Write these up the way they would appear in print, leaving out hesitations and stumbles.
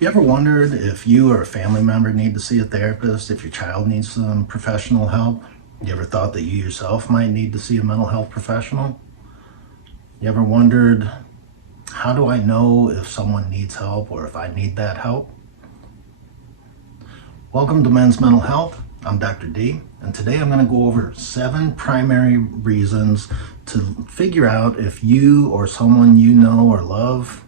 You ever wondered if you or a family member need to see a therapist, if your child needs some professional help? You ever thought that you yourself might need to see a mental health professional? You ever wondered, how do I know if someone needs help or if I need that help? Welcome to Men's Mental Health. I'm Dr. D, and today I'm going to go over 7 primary reasons to figure out if you or someone you know or love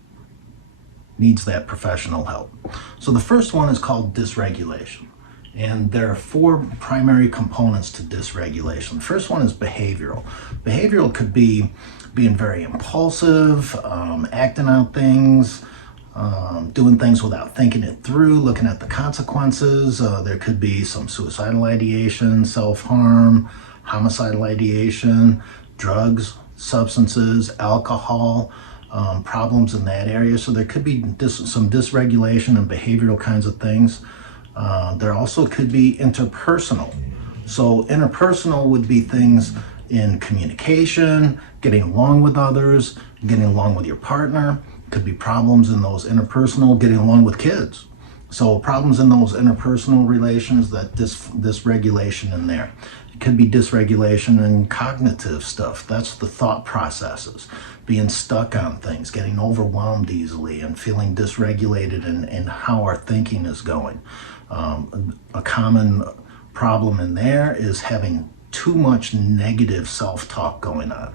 needs that professional help. So the first one is called dysregulation. And there are 4 primary components to dysregulation. The first one is behavioral. Behavioral could be being very impulsive, acting out things, doing things without thinking it through, looking at the consequences. There could be some suicidal ideation, self-harm, homicidal ideation, drugs, substances, alcohol, problems in that area. So there could be some dysregulation and behavioral kinds of things. There also could be interpersonal. So interpersonal would be things in communication, getting along with others, getting along with your partner. Could be problems in those interpersonal, getting along with kids. So problems in those interpersonal relations, that dysregulation in there. It could be dysregulation in cognitive stuff. That's the thought processes, being stuck on things, getting overwhelmed easily, and feeling dysregulated in how our thinking is going. A common problem in there is having too much negative self-talk going on.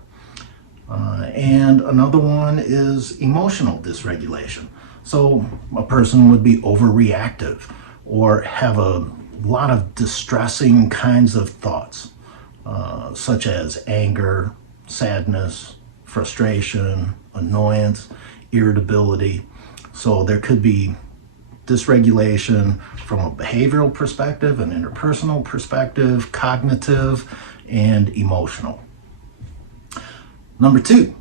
And another one is emotional dysregulation. So a person would be overreactive or have a lot of distressing kinds of thoughts, such as anger, sadness, frustration, annoyance, irritability. So there could be dysregulation from a behavioral perspective, an interpersonal perspective, cognitive, and emotional. Number 2.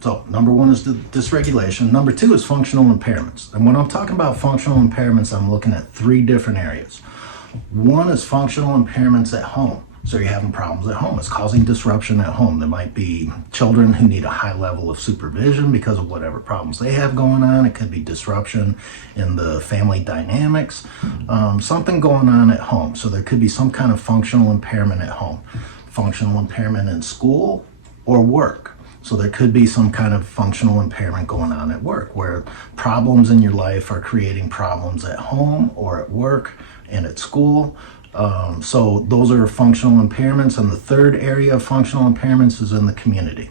So number 1 is the dysregulation. Number 2 is functional impairments. And when I'm talking about functional impairments, I'm looking at 3 different areas. 1 is functional impairments at home. So you're having problems at home. It's causing disruption at home. There might be children who need a high level of supervision because of whatever problems they have going on. It could be disruption in the family dynamics, something going on at home. So there could be some kind of functional impairment at home. Functional impairment in school or work. So there could be some kind of functional impairment going on at work where problems in your life are creating problems at home or at work and at school. So those are functional impairments. And the third area of functional impairments is in the community.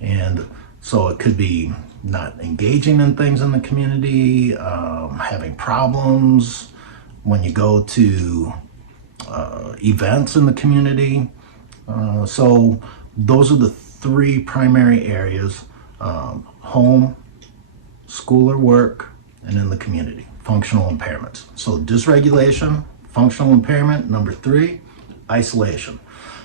And so it could be not engaging in things in the community, having problems when you go to events in the community. So those are the 3 primary areas: home, school or work, and in the community, functional impairments. So dysregulation, functional impairment. Number 3, isolation.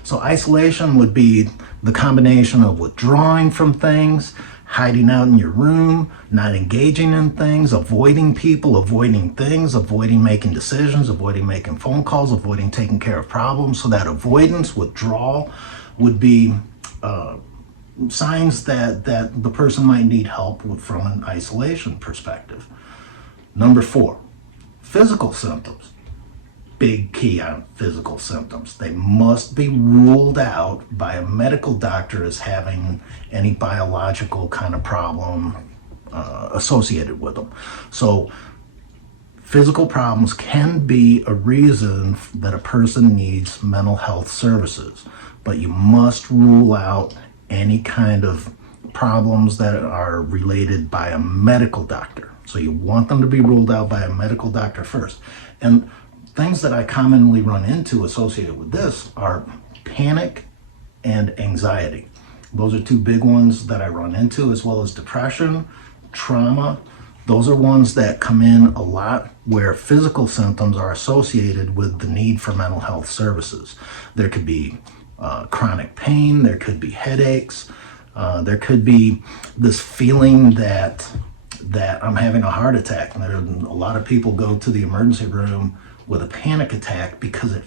So isolation would be the combination of withdrawing from things, hiding out in your room, not engaging in things, avoiding people, avoiding things, avoiding making decisions, avoiding making phone calls, avoiding taking care of problems. So that avoidance, withdrawal would be signs that the person might need help from an isolation perspective. Number 4, physical symptoms. Big key on physical symptoms. They must be ruled out by a medical doctor as having any biological kind of problem associated with them. So physical problems can be a reason that a person needs mental health services, but you must rule out any kind of problems that are related by a medical doctor. So you want them to be ruled out by a medical doctor first. And things that I commonly run into associated with this are panic and anxiety. Those are 2 big ones that I run into, as well as depression, trauma. Those are ones that come in a lot where physical symptoms are associated with the need for mental health services. There could be chronic pain, there could be headaches, there could be this feeling that I'm having a heart attack. And a lot of people go to the emergency room with a panic attack because it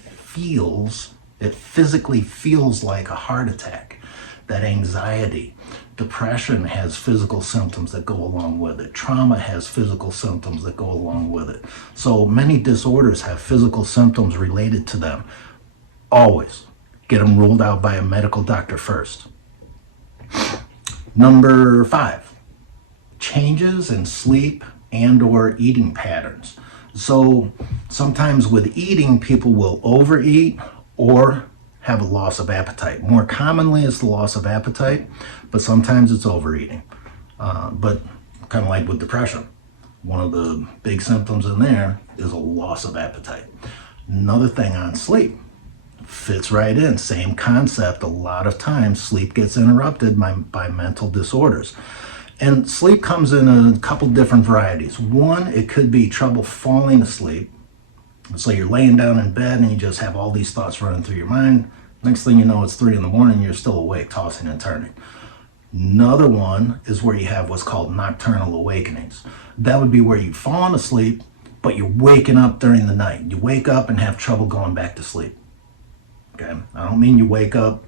physically feels like a heart attack. that anxiety. Depression has physical symptoms that go along with it. Trauma has physical symptoms that go along with it. So many disorders have physical symptoms related to them. Always get them ruled out by a medical doctor first. Number 5, changes in sleep and or eating patterns. So sometimes with eating, people will overeat or have a loss of appetite. More commonly, it's the loss of appetite, but sometimes it's overeating. But kind of like with depression, one of the big symptoms in there is a loss of appetite. Another thing on sleep fits right in, same concept. A lot of times sleep gets interrupted by mental disorders. And sleep comes in a couple different varieties. One, it could be trouble falling asleep. So you're laying down in bed and you just have all these thoughts running through your mind. Next thing you know, it's 3 a.m, you're still awake, tossing and turning. Another one is where you have what's called nocturnal awakenings. That would be where you've fallen asleep, but you're waking up during the night. You wake up and have trouble going back to sleep. Okay? I don't mean you wake up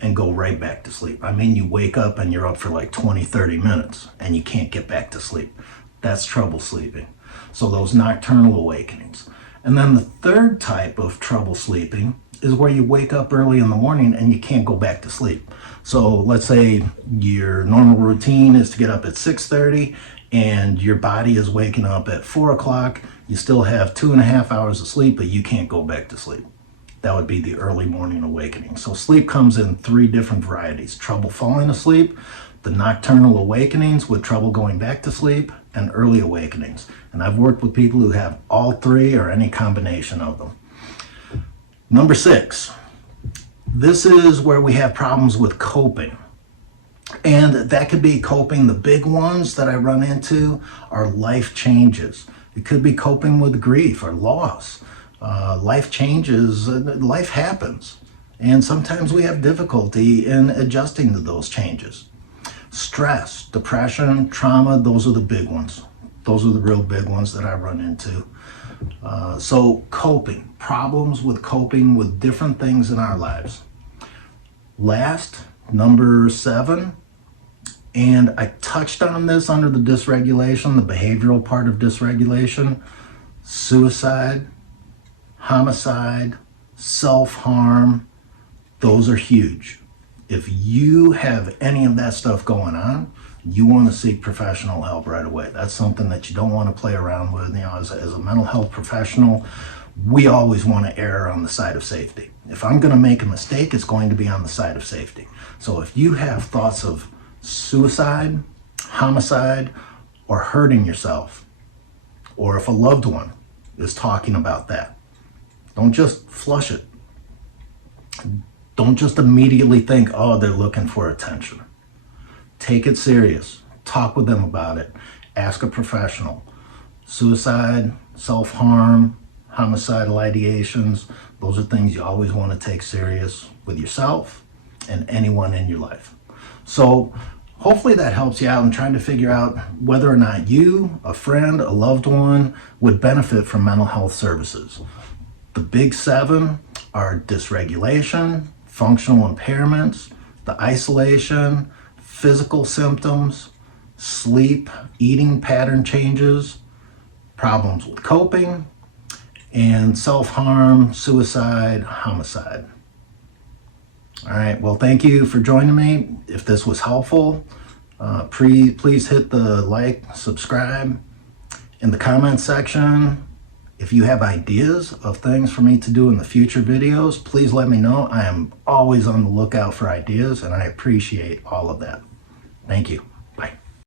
and go right back to sleep. I mean you wake up and you're up for like 20, 30 minutes and you can't get back to sleep. That's trouble sleeping. So those nocturnal awakenings. And then the third type of trouble sleeping is where you wake up early in the morning and you can't go back to sleep. So let's say your normal routine is to get up at 6:30 and your body is waking up at 4 o'clock. You still have 2.5 hours of sleep, but you can't go back to sleep. That would be the early morning awakening. So sleep comes in 3 different varieties: trouble falling asleep, the nocturnal awakenings with trouble going back to sleep, and early awakenings. And I've worked with people who have all 3 or any combination of them. Number 6, this is where we have problems with coping. And that could be coping. The big ones that I run into are life changes. It could be coping with grief or loss. Life changes, life happens. And sometimes we have difficulty in adjusting to those changes. Stress, depression, trauma, those are the big ones. Those are the real big ones that I run into. So coping, problems with coping with different things in our lives. Last, number 7, and I touched on this under the dysregulation, the behavioral part of dysregulation: suicide, homicide, self-harm. Those are huge. If you have any of that stuff going on, you want to seek professional help right away. That's something that you don't want to play around with. You know, as a mental health professional, we always want to err on the side of safety. If I'm going to make a mistake, it's going to be on the side of safety. So if you have thoughts of suicide, homicide, or hurting yourself, or if a loved one is talking about that, don't just flush it. Don't just immediately think, oh, they're looking for attention. Take it serious. Talk with them about it. Ask a professional. Suicide, self-harm, homicidal ideations, those are things you always want to take serious with yourself and anyone in your life. So hopefully that helps you out in trying to figure out whether or not you, a friend, a loved one would benefit from mental health services. The big 7 are dysregulation, functional impairments, the isolation, physical symptoms, sleep, eating pattern changes, problems with coping, and self-harm, suicide, homicide. All right, well, thank you for joining me. If this was helpful, please hit the like, subscribe. In the comment section, if you have ideas of things for me to do in the future videos, please let me know. I am always on the lookout for ideas, and I appreciate all of that. Thank you.